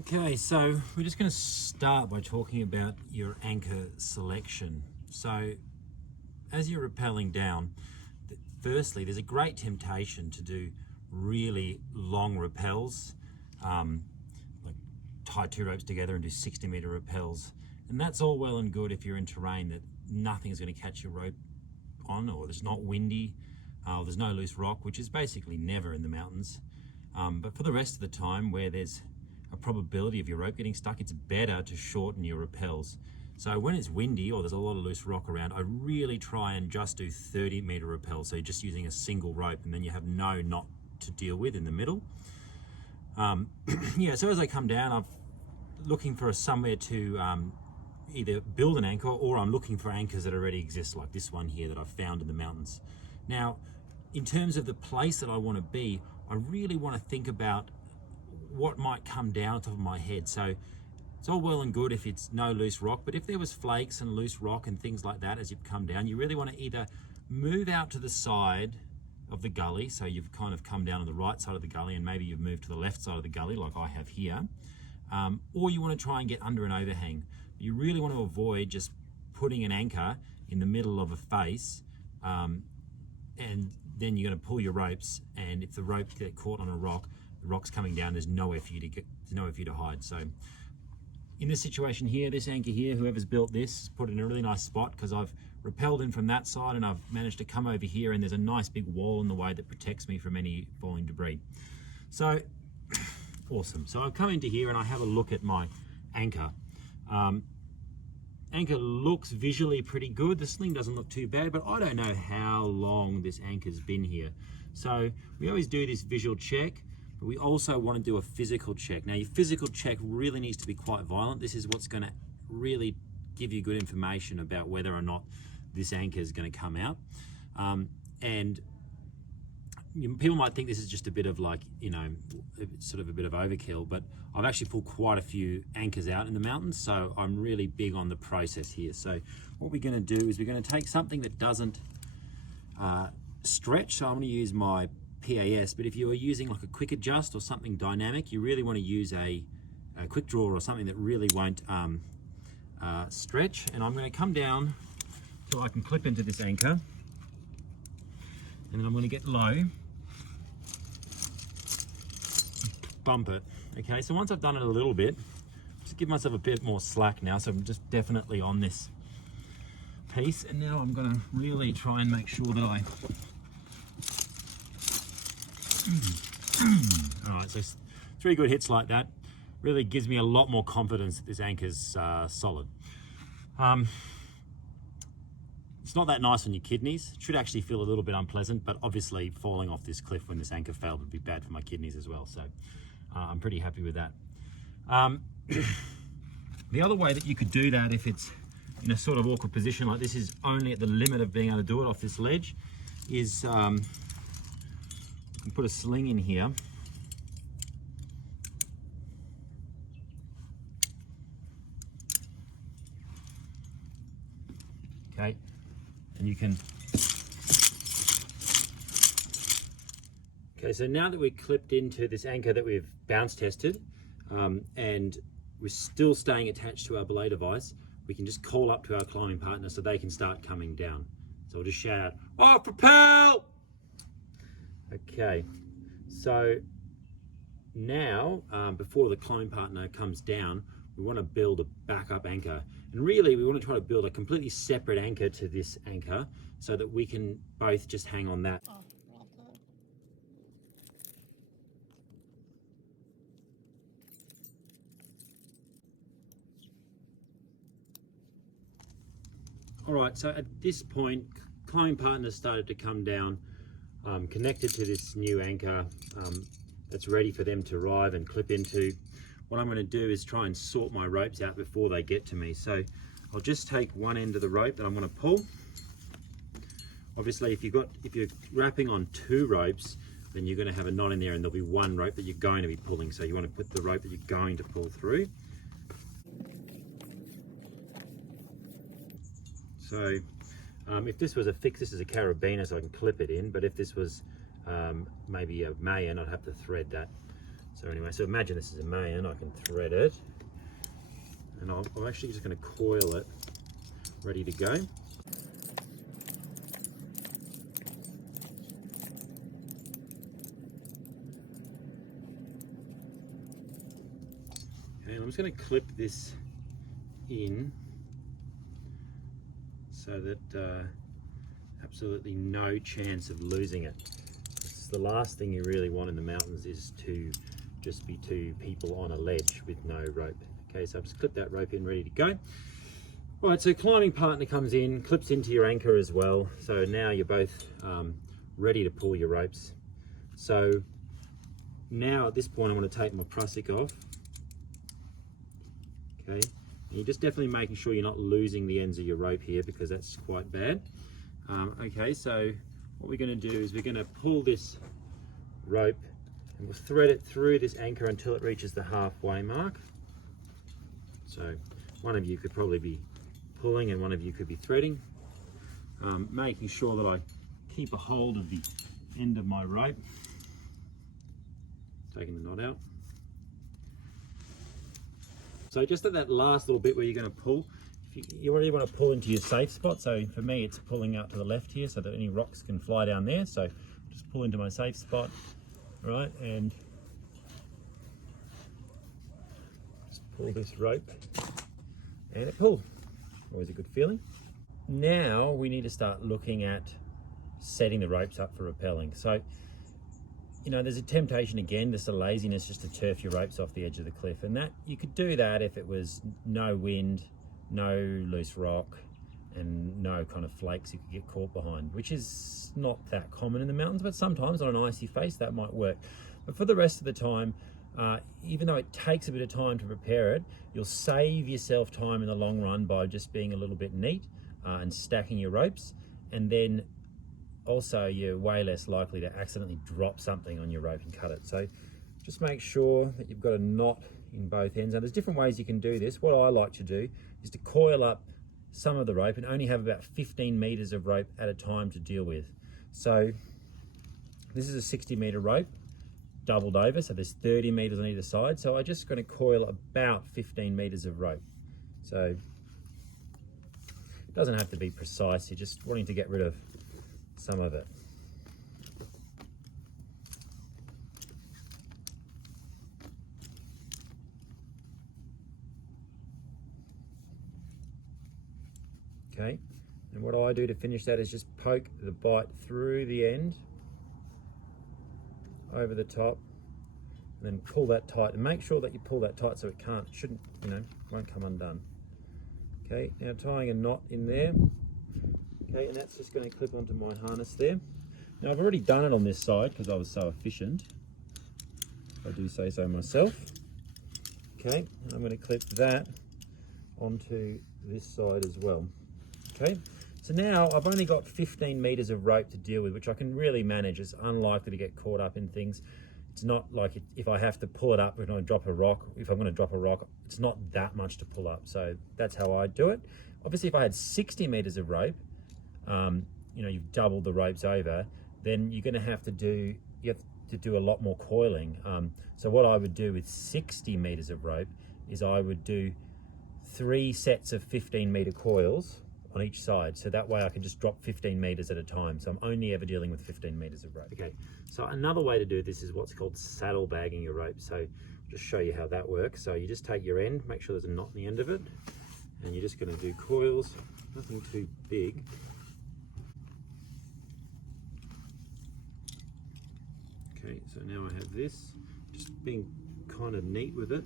Okay, so we're just going to start by talking about your anchor selection. So as you're rappelling down, firstly, there's a great temptation to do really long rappels, like tie two ropes together and do 60-meter rappels. And that's all well and good if you're in terrain that nothing's going to catch your rope on, or there's not windy, or there's no loose rock, which is basically never in the mountains. But for the rest of the time, where there's a probability of your rope getting stuck, it's better to shorten your rappels. So when it's windy or there's a lot of loose rock around, I really try and just do 30-meter rappels. So you're just using a single rope, and then you have no knot to deal with in the middle. Yeah, so as I come down, I'm looking for somewhere to either build an anchor, or I'm looking for anchors that already exist, like this one here that I've found in the mountains. Now, in terms of the place that I want to be, I really want to think about what might come down on top of my head. So it's all well and good if it's no loose rock, but if there was flakes and loose rock and things like that as you come down, you really want to either move out to the side of the gully, so you've kind of come down on the right side of the gully and maybe you've moved to the left side of the gully like I have here, or you want to try and get under an overhang. You really want to avoid just putting an anchor in the middle of a face, and then you're going to pull your ropes, and if the rope get caught on a rock, the rock's coming down, there's nowhere for you to get, there's nowhere for you to hide. So in this situation here, this anchor here, whoever's built this, is put in a really nice spot, because I've rappelled in from that side and I've managed to come over here, and there's a nice big wall in the way that protects me from any falling debris. So awesome. So I've come into here and I have a look at my anchor. Anchor looks visually pretty good. The sling doesn't look too bad, but I don't know how long this anchor's been here. So we always do this visual check, but we also want to do a physical check. Now, your physical check really needs to be quite violent. This is what's going to really give you good information about whether or not this anchor is going to come out. And people might think this is just a bit of, like, you know, sort of a bit of overkill, but I've actually pulled quite a few anchors out in the mountains, so I'm really big on the process here. So what we're going to do is we're going to take something that doesn't stretch. So I'm going to use my PAS, but if you are using like a quick adjust or something dynamic, you really want to use a quick draw or something that really won't stretch. And I'm going to come down till I can clip into this anchor, and then I'm going to get low, bump it. Okay, so once I've done it a little bit, just give myself a bit more slack now, so I'm just definitely on this piece. And now I'm going to really try and make sure that I all right, so 3 good hits like that really gives me a lot more confidence that this anchor's solid. It's not that nice on your kidneys. It should actually feel a little bit unpleasant, but obviously falling off this cliff when this anchor failed would be bad for my kidneys as well, so I'm pretty happy with that. The other way that you could do that, if it's in a sort of awkward position like this, is only at the limit of being able to do it off this ledge, is put a sling in here. Okay, and you can. Okay, so now that we're clipped into this anchor that we've bounce tested, and we're still staying attached to our belay device, we can just call up to our climbing partner so they can start coming down. So we'll just shout, "Off, rappel!" Okay, so now before the climb partner comes down, we want to build a backup anchor, and really we want to try to build a completely separate anchor to this anchor so that we can both just hang on that. All right, so at this point, climbing partner started to come down, connected to this new anchor that's ready for them to arrive and clip into. What I'm going to do is try and sort my ropes out before they get to me. So I'll just take one end of the rope that I'm going to pull. Obviously, if you're wrapping on 2 ropes, then you're going to have a knot in there, and there'll be 1 rope that you're going to be pulling. So you want to put the rope that you're going to pull through. So if this was a fix, this is a carabiner, so I can clip it in, but if this was maybe a Mayan, I'd have to thread that. So anyway, so imagine this is a main, I can thread it, and I'm actually just going to coil it, ready to go. Okay, I'm just going to clip this in so that absolutely no chance of losing it. It's the last thing you really want in the mountains is to just be two people on a ledge with no rope. Okay, so I've just clipped that rope in, ready to go. All right, so climbing partner comes in, clips into your anchor as well. So now you're both ready to pull your ropes. So now at this point, I want to take my prusik off. Okay, and you're just definitely making sure you're not losing the ends of your rope here, because that's quite bad. Okay, so what we're going to do is we're going to pull this rope and we'll thread it through this anchor until it reaches the halfway mark. So one of you could probably be pulling and one of you could be threading, making sure that I keep a hold of the end of my rope, taking the knot out. So just at that last little bit where you're going to pull, you really want to pull into your safe spot. So for me, it's pulling out to the left here so that any rocks can fly down there. So just pull into my safe spot, right, and just pull this rope, and it pulled. Always a good feeling. Now we need to start looking at setting the ropes up for rappelling. So, you know, there's a temptation again, just a laziness, just to turf your ropes off the edge of the cliff, and that you could do that if it was no wind, no loose rock, and no kind of flakes you could get caught behind, which is not that common in the mountains, but sometimes on an icy face that might work. But for the rest of the time, even though it takes a bit of time to prepare it, you'll save yourself time in the long run by just being a little bit neat and stacking your ropes, and then also you're way less likely to accidentally drop something on your rope and cut it. So just make sure that you've got a knot in both ends. Now there's different ways you can do this. What I like to do is to coil up some of the rope and only have about 15 meters of rope at a time to deal with. So this is a 60-meter rope doubled over, so there's 30 meters on either side. So I'm just going to coil about 15 meters of rope. So it doesn't have to be precise, you're just wanting to get rid of some of it. Okay, and what I do to finish that is just poke the bight through the end, over the top, and then pull that tight, and make sure that you pull that tight so it shouldn't, won't come undone. Okay, now tying a knot in there. Okay, and that's just going to clip onto my harness there. Now I've already done it on this side because I was so efficient, if I do say so myself. Okay, and I'm going to clip that onto this side as well. Okay, so now I've only got 15 meters of rope to deal with, which I can really manage. It's unlikely to get caught up in things. It's not like if I have to pull it up, if I'm going to drop a rock, it's not that much to pull up. So that's how I do it. Obviously, if I had 60 meters of rope, you've doubled the ropes over, then you're going to have to do, a lot more coiling. So what I would do with 60 meters of rope is I would do 3 sets of 15-meter coils on each side, so that way I can just drop 15 meters at a time. So I'm only ever dealing with 15 meters of rope. Okay, so another way to do this is what's called saddle bagging your rope. So I'll just show you how that works. So you just take your end, make sure there's a knot in the end of it, and you're just going to do coils, nothing too big. Okay, so now I have this, just being kind of neat with it.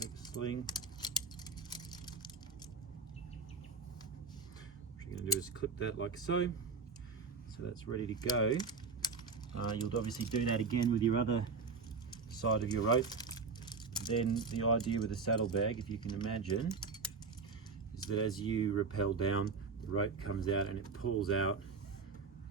Take a sling. What you're going to do is clip that like so. So that's ready to go. You'll obviously do that again with your other side of your rope. Then the idea with a saddle bag, if you can imagine, is that as you rappel down, the rope comes out and it pulls out.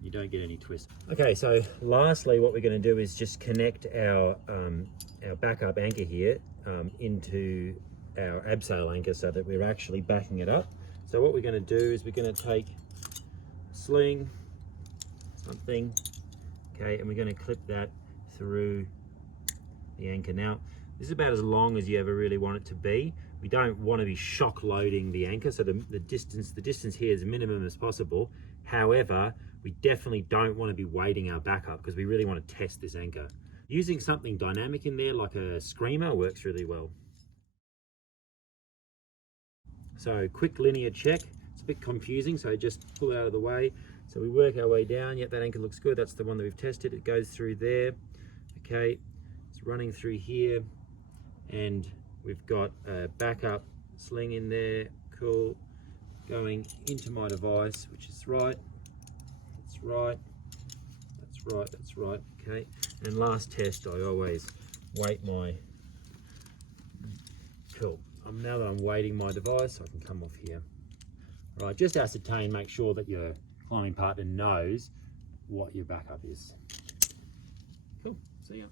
You don't get any twist. Okay, so lastly, what we're going to do is just connect our backup anchor here into our abseil anchor so that we're actually backing it up. So what we're going to do is we're going to take a sling, something, okay, and we're going to clip that through the anchor. Now, this is about as long as you ever really want it to be. We don't want to be shock loading the anchor, so the distance here is minimum as possible. However, we definitely don't want to be weighting our back up because we really want to test this anchor. Using something dynamic in there like a screamer works really well. So quick linear check. It's a bit confusing, so just pull it out of the way. So we work our way down. Yep, that anchor looks good. That's the one that we've tested. It goes through there. Okay, it's running through here, and we've got a backup sling in there. Cool. Going into my device, which is right. That's right. That's right. That's right. Okay. And last test, I always weight my. Cool. Now that I'm weighting my device, I can come off here. All right. Just ascertain. Make sure that your climbing partner knows what your backup is. Cool. See ya.